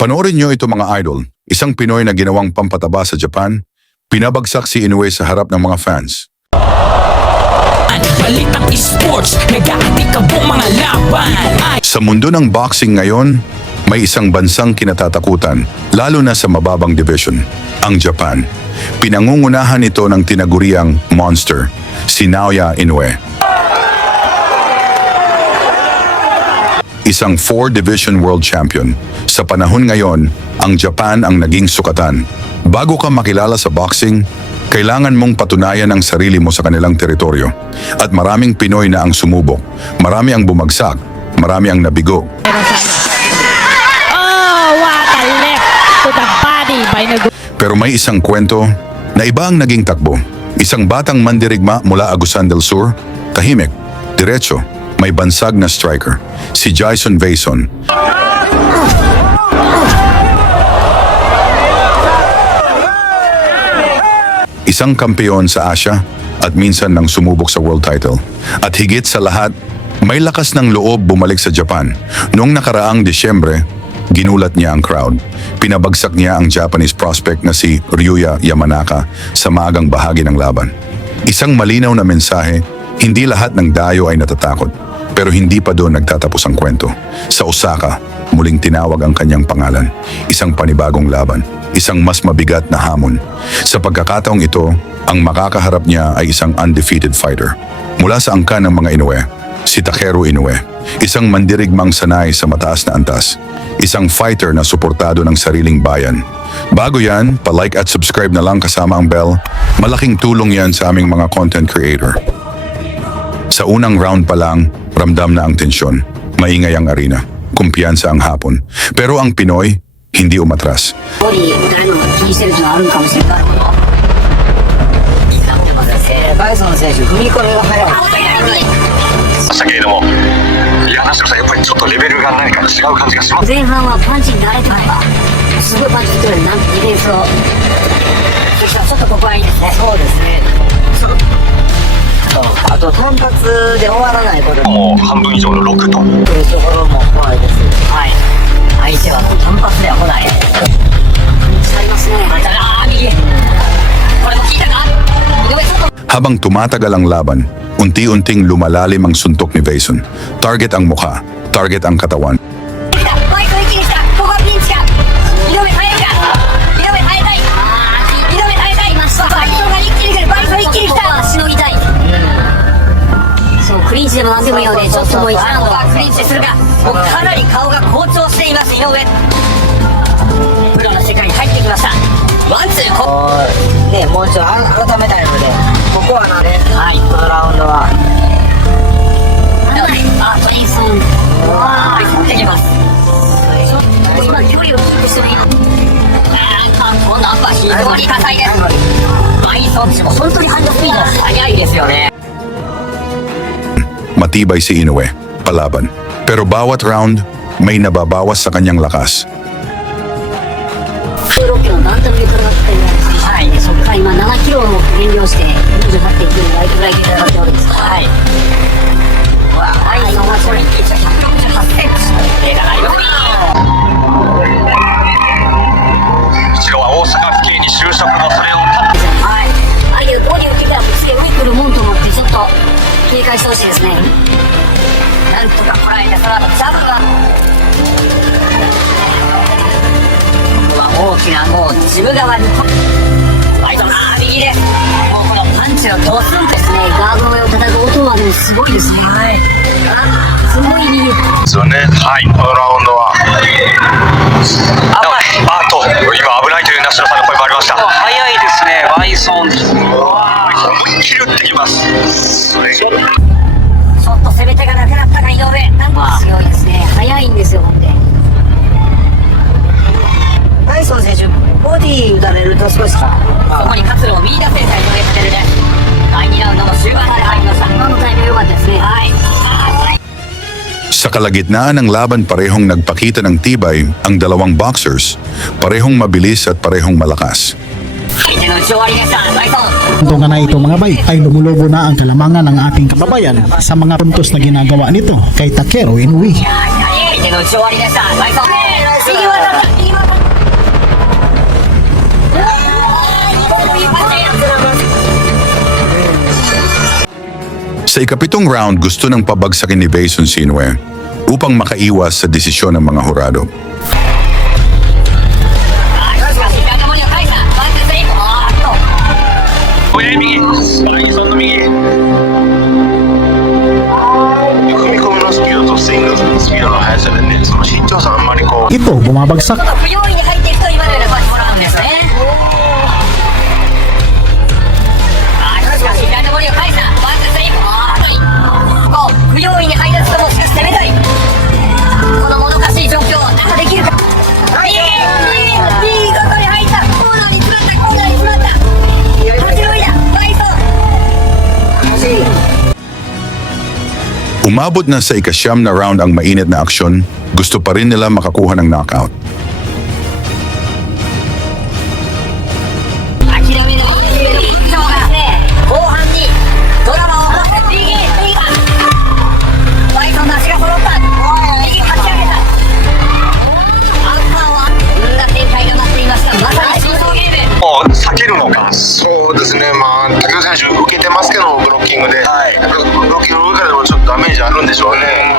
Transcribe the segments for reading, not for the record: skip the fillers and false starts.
Panoorin nyo ito mga idol, isang Pinoy na ginawang pampataba sa Japan, pinabagsak si Inoue sa harap ng mga fans. At balitang esports, nag-aatikabong mga laban. Sa mundo ng boxing ngayon, may isang bansang kinatatakutan, lalo na sa mababang division, ang Japan. Pinangungunahan ito ng tinaguriang monster, si Naoya Inoue. Isang 4-division world champion. Sa panahon ngayon, ang Japan ang naging sukatan. Bago ka makilala sa boxing, kailangan mong patunayan ang sarili mo sa kanilang teritoryo. At maraming Pinoy na ang sumubok. Marami ang bumagsak. Marami ang nabigo. Oh, what a left to the body by Nagu. Pero may isang kwento na iba ang naging takbo. Isang batang mandirigma mula Agusan del Sur, tahimik, diretso, may bansag na striker, si Jason Vason. Isang kampeon sa Asia at minsan nang sumubok sa world title. At higit sa lahat, may lakas ng loob bumalik sa Japan. Noong nakaraang Disyembre, ginulat niya ang crowd. Pinabagsak niya ang Japanese prospect na si Ryuya Yamanaka sa maagang bahagi ng laban. Isang malinaw na mensahe, hindi lahat ng dayo ay natatakot. Pero hindi pa doon nagtatapos ang kwento. Sa Osaka, muling tinawag ang kanyang pangalan. Isang panibagong laban. Isang mas mabigat na hamon. Sa pagkakataong ito, ang makakaharap niya ay isang undefeated fighter. Mula sa angkan ng mga Inoue, si Takeru Inoue. Isang mandirigmang sanay sa mataas na antas. Isang fighter na suportado ng sariling bayan. Bago yan, pa-like at subscribe na lang kasama ang bell. Malaking tulong yan sa aming mga content creator. Sa unang round pa lang, ramdam na ang tensyon. Maingay ang arena. Kumpiyansa ang hapon. Pero ang Pinoy, hindi umatras. ボディ誰の気にしてるっていうのはあるかもしれないけど痛んでますね。バイソン選手、踏み込みが早い。ましたけれども、いや、梨野さん、やっぱりちょっとレベルが何か違う感じがします。前半はパンチに慣れてたからすごいパンチ打ってるのにディフェンスをそしたらちょっとここはいいですね。そうですね。あと単発で終わらないこともう半分以上の6と。というところも怖いです。はい相手は単発では来ない。ありますね。ああ右これも効いたか。井上ちょっと Habang tumatagal ang laban, unti-unting lumalalim ang suntok ni Vason. Target ang mukha, target ang katawan. バイソン一気に来た。ここはピンチか。井上耐えるか。井上耐えたい。井上耐えたい。バイソンが一気に来る。バイソン一気に来た。しのぎたい。そうクリンチでもなんでもいいのでちょっともう一度クリンチでするか。もうかなり顔が好調しています井上。プロの世界に入ってきました。ワンツーねもう一度改めたいのでここはなねはいこのラウンドはトリンソンできます。今距離をキープしてもいいの。今度アッパー非常に多彩です。バイソンチも本当にハンドスピード速いですよね。 Matibay si Inoue, palaban. Pero bawat round, may nababawas sa kanyang lakas. 16キロのバンタム級からだったりはい、そこから今7キロを減量して28.9のライトフライ級から上げです。はいはい、今それ168センチがないよ。一度は大阪府警に就職のそれをはいああいうボディを切ったらぶつけ上に来るもんと思ってちょっと警戒してほしいですね。なんとかこらえてその後ジャブがここは大きなもうジム側にバイソン右です。もうこのパンチをドスンですね。ガードの上を叩く音はでもすごいですね。はいすごい右ですよね。はい、このラウンドはあと今危ないという梨野さんの声もありました。早いですね、バイソン切るってきます。それちょっと攻め手がなくなったか井上。なんか強いですね。速いんですよ。バイソン選手、ボディ打たれると少しここに活路を見出せた井上翔ね。第2ラウンドの終盤まで入りました。今のタイミング良かったですね。はい。 Sa kalagitnaan ng laban parehong nagpakita ng tibay ang dalawang boxers, parehong mabilis at parehong malakas. 相手の打ち終わりでした。バイソン。 Ito nga na ito mga bay ay lumulobo na ang kalamangan ng ating kababayan sa mga puntos na ginagawa nito kay Takeru Inoue. 相手の打ち終わりでした。バイソン。次は Sa ikapitong round, gusto ng pabagsakin ni Vason si Inoue upang makaiwas sa desisyon ng mga hurado. よしよし、中森を返した。ワンツースリー。右、ライソンの右。踏み込みのスピードとスイングスピードの速さでね、その身長差あんまりこう。 Ito, bumabagsak. 不用意に入っていくと今のようなパスもらうんですね。よしよし、中森を返した。ワンツースリー。こう不用意に入らずともしかし攻めたい。このもどかしい状況を打破できるか。いいことに入った。コーナーに詰まった。コーナーに詰まった。八郎やバイソン。 Umabot na sa ikasyam na round ang mainit na aksyon, gusto pa rin nila makakuha ng knockout. 諦めない後半にドラマを起こして右がバイソンの足が揃った右かち上げたアンカーはこんな展開が待っていましたまさにシュートゲームもう避けるのか。そうですね。まあ武田選手受けてますけどブロッキングで、ブロッキングの上からでもちょっとダメージあるんでしょうね。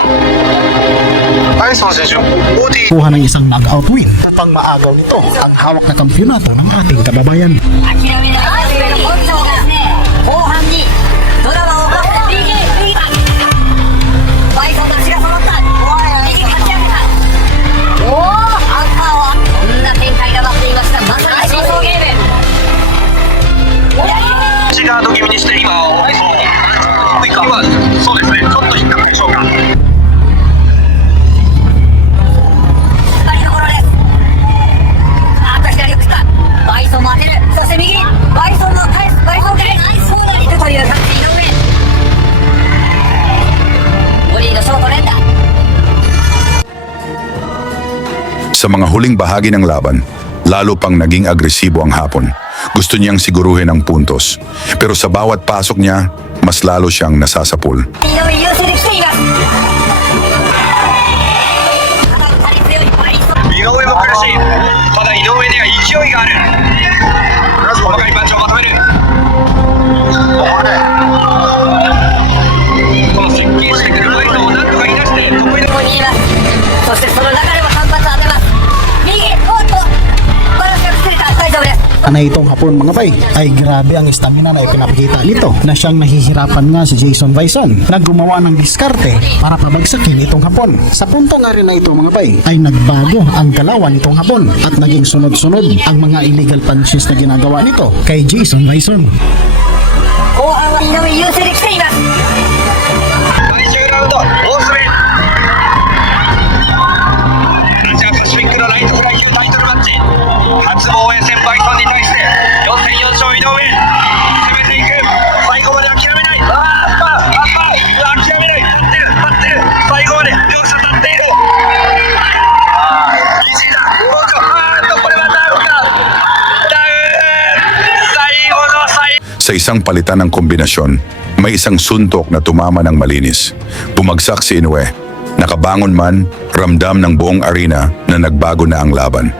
バイソン選手ボディ Kuha ng isang knockout win. Pang maagaw nito ang hawak na kampyonato ng ating kababayan. 諦めないスペの根性がですね後半にドラマを起こして右がバイソンの足が揃った右かち上げたアンカーはこんな展開が待っていましたまさにシュートゲーム内ガード気味にして今そうですね。ちょっと引っかかるでしょうか。左のところです左を切ったバイソンも当てるそして右バイソンの返すバイソンからナイスコーナーに行くという感じ井上ボディのショート連打 Sa mga huling bahagi ng laban, lalo pang naging agresibo ang Hapon. Gusto niyang siguruhin ang puntos. Pero sa bawat pasok niya, mas lalo siyang nasasapul. 井上優勢で来ています井上も苦しい。ただ井上には勢いがある。細かいパンチをまとめる。この接近してくるバイソンをなんとかいなして得意なここにいますそしてその中でも反発当てます右おっとバランスが崩れた大丈夫です Na itong hapon mga bay, ay grabe ang stamina na ipinapakita nito na siyang nahihirapan nga si Jason Vaison na gumawa ng diskarte para pabagsakin itong hapon. Sa punto nga rin na ito mga bay, ay nagbago ang galawan nitong hapon at naging sunod-sunod ang mga illegal punches na ginagawa nito kay Jason Vaison. 後半は井上優勢で来ています最終ラウンド大詰め。アジアパシフィックのライトフライ級タイトルマッチ初防衛戦バイソンに対して4戦4勝井上攻めていく最後まで諦めない諦めない立ってる最後まで両者立っているこれはダウン最後の最後 Sa isang palitan ng kombinasyon, may isang suntok na tumama ng malinis. Bumagsak si Inoue. Nakabangon man, ramdam ng buong arena na nagbago na ang laban.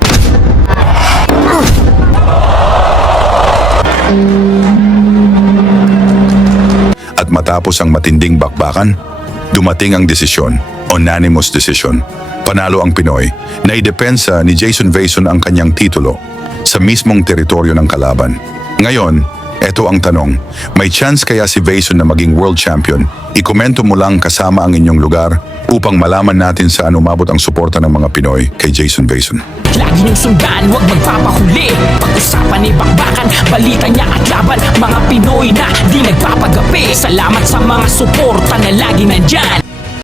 At matapos ang matinding bakbakan, dumating ang desisyon, unanimous decision. Panalo ang Pinoy, na idepensa ni Jason Vaison ang kanyang titulo sa mismong teritoryo ng kalaban. Ngayon, eto ang tanong, may chance kaya si Vaison na maging world champion? Ikomento mo lang kasama ang inyong lugar upang malaman natin saan umabot ang suporta ng mga Pinoy kay Jason Vaison. Lagi niyong sundan, huwag magpapahuli. Pag-usapan ni bakbakan, balita niya at laban. Mga Pinoy na di nagpapagapi. Salamat sa mga suporta na lagi nandyan.